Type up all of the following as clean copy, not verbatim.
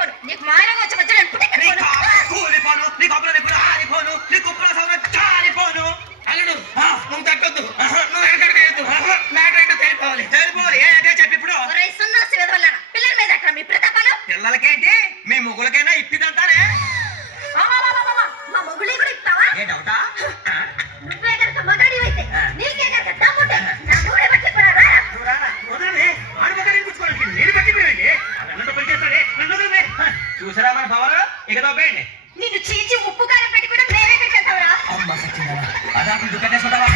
చచ్చిపోను. నీకు మాయగా వచ్చి మధ్య కూలిపోను, నీకు అప్పులు ఎప్పుడు ఆరిపోను, నీకు కుప్పల సౌరం జారిపోను. అల్లుడు నువ్వు తట్టొద్దు, నువ్వు ఎక్కడికి మ్యాటర్ తెలిపోవాలి. ఏంటంటే చెప్పి ఇప్పుడు సన్నాసి విధవల్లారా పిల్లల మీద అక్కడ మీ ప్రతాపాలు. పిల్లలకేంటి మీ మొగులకైనా ఇప్పిదంటారే. మా మొగులే కూడా ఇస్తావా? ఏ డౌటా? నువ్వే కనుక మగాడి అయితే నీకే కనుక తమ్ముంటే నా మొగుడే పట్టి కూడా నేను పట్టిపోయాడి అన్నంత పనిచేస్తాడే. చూసారా మన పవర్? ఇక తోపేయండి. నిన్ను చీచి ఉప్పు కారం పెట్టి కూడా మేమే పెట్టేస్తావురా. అమ్మ సచ్చిందా అదా దుఃఖేసుకుంటావా?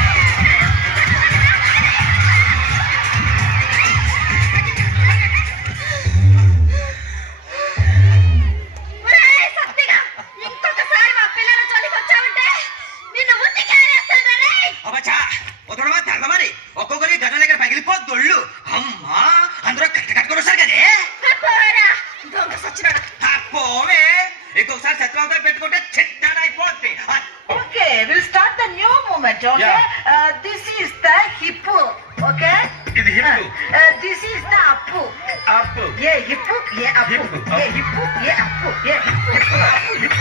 ఒక్కొక్కరి గజం దగ్గర పగిలిపోద్దొళ్ళు. అమ్మా అందరూ కట్టుకొని వస్తారు కదే. పోవే ఇంకొకసారి సత్యవంతం పెట్టుకుంటే చిట్టడ అయిపోద్ది. Okay, we'll start the new movement. Okay, this is the hip. Okay, ఇది hip. This is the up. Up. Yeah, hip. Yeah, up. Yeah, hip. Yeah, up. Yeah, hip.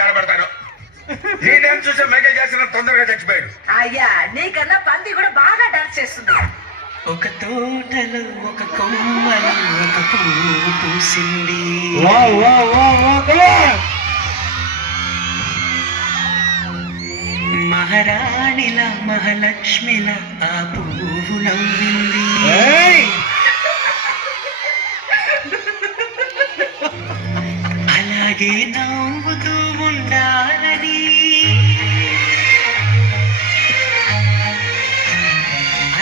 నిలబడతారు. ఈ డాన్స్ చూసే మైకేల్ జాక్సన్ తొందరగా చచ్చిపోయాడు. అయ్యా నీకన్నా పంది కూడా బాగా డాన్స్ చేస్తుంది. ఒక తోటలో ఒక కొమ్మలో ఒక పువ్వు పూసింది. మహారాణిలా మహాలక్ష్మిలా ఆ పువ్వు నవ్వింది. అలాగే నవ్వుతూ ఉండాలని,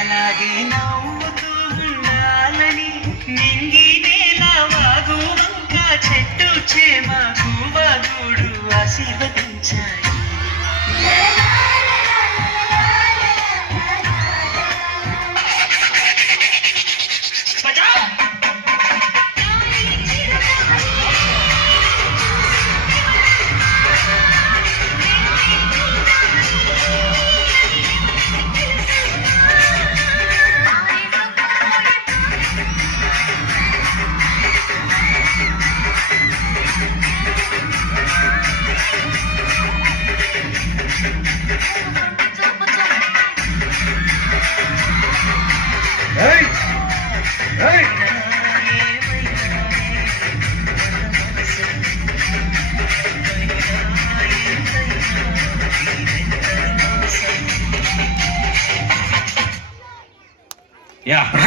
అలాగే నవ్వుతూ ఉండాలని నింగి నేల వాగు వంక చెట్టు చేమ గువగూడు ఆశీర్వదించాయి.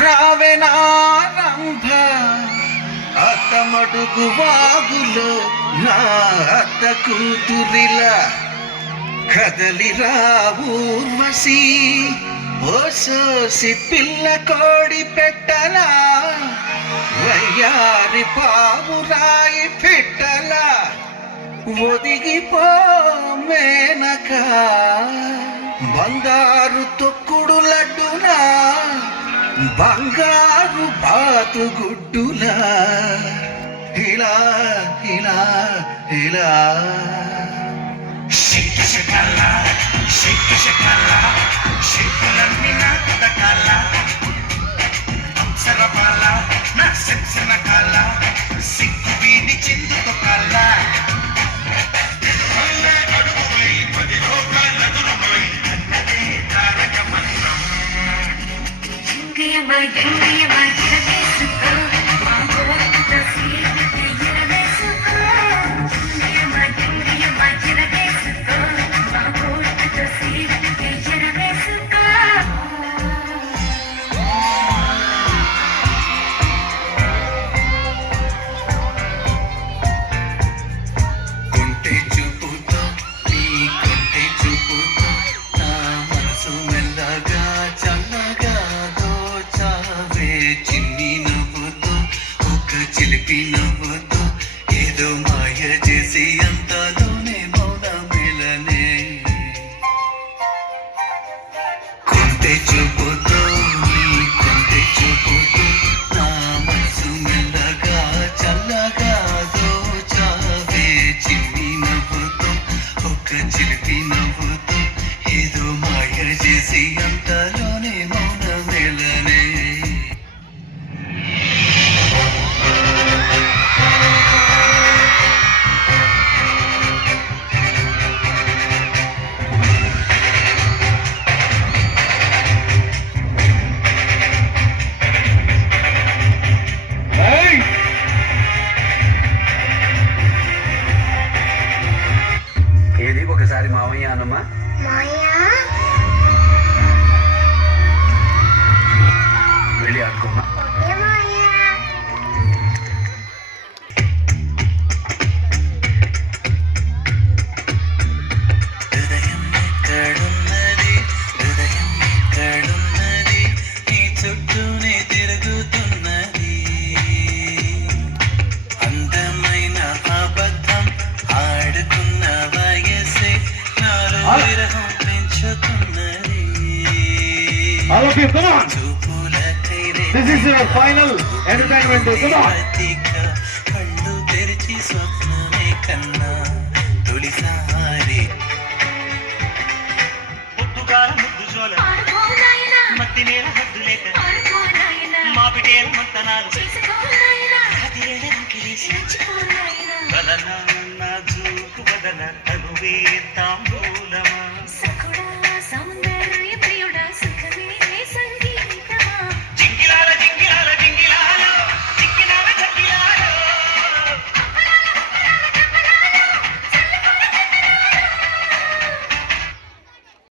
రావెనారంభ అత్తమడుగు వాగులో నా అత్త కూతురిలా కదలిరా ఊర్వశి ఓసోసి పిల్ల కోడి పెట్టలా వయ్యారి పావురాయి పెట్టలా ఒదిగిపో మేనక బంగారు తొక్కుడు లడ్డునా బంగారు బాతుగుడ్డులా ఇలా ఇలా ఇలా షేక్ షకల షేకులన్నీ నా కథకాల అప్సరపాల నా సెక్సన కాల సిగ్గు వీడి చిందుతో కాల All of you, come on. This is your final entertainment day. Come on. కళ్ళు తెరిచి స్వప్నమే కన్నా తొలిసారి ముద్దుగాల ముద్దు జోల మత్తి నేల హద్దు లేక మాపిటేల మంతనాలు బదన నా జూకు బదన తనువే తాం